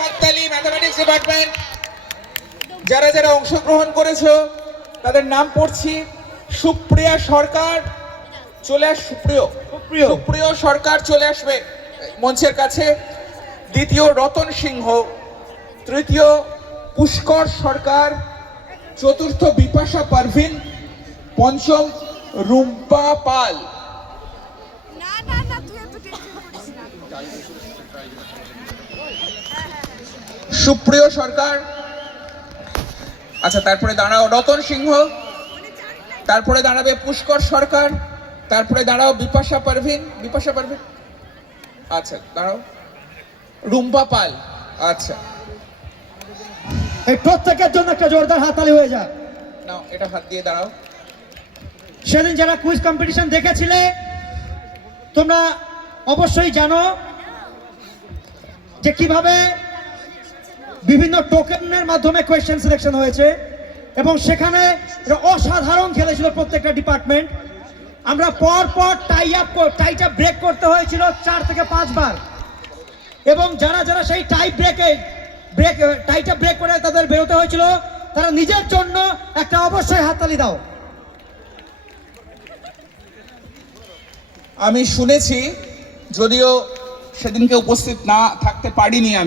হাততালি mathematics department যারা যারা অংশগ্রহণ করেছো তাদের নাম পড়ছি। সুপ্রিয়া সরকার চলে আস, সুপ্রিয় সরকার চলে আসবে মঞ্চের কাছে। দ্বিতীয় রতন সিংহ, তৃতীয় পুষ্কর সরকার, চতুর্থ বিপাশা পারভিন, পঞ্চম রুম্পা পাল। সুপ্রিয় সরকার, আচ্ছা তারপরে দাঁড়াও রতন সিংহ, তারপরে দাঁড়াবে পুষ্কর সরকার, তারপরে দাঁড়াও বিপাশা পারভিন, আচ্ছা দাঁড়াও রুম্পা পাল। আচ্ছা এই প্রত্যেকের জন্য একটা জোরদার হাততালি হয়ে যায়। নাও এটা হাত দিয়ে দাঁড়াও। সেদিন যারা কুইজ কম্পিটিশন দেখেছিলে তোমরা অবশ্যই জানো যে কিভাবে বিভিন্ন টোকেনের মাধ্যমে কোয়েশ্চেন সিলেকশন হয়েছে এবং সেখানে অসাধারণ খেলেছিল প্রত্যেকটা ডিপার্টমেন্ট। আমরা পর টাইটা ব্রেক করতে হয়েছিল 4 থেকে 5 বার, এবং যারা যারা সেই টাইটা ব্রেক করে তাদের বেরোতে হয়েছিল তারা নিজের জন্য একটা অবশ্যই হাততালি দাও। আমি শুনেছি, যদিও সেদিনকে উপস্থিত না থাকতে পারিনি আমি,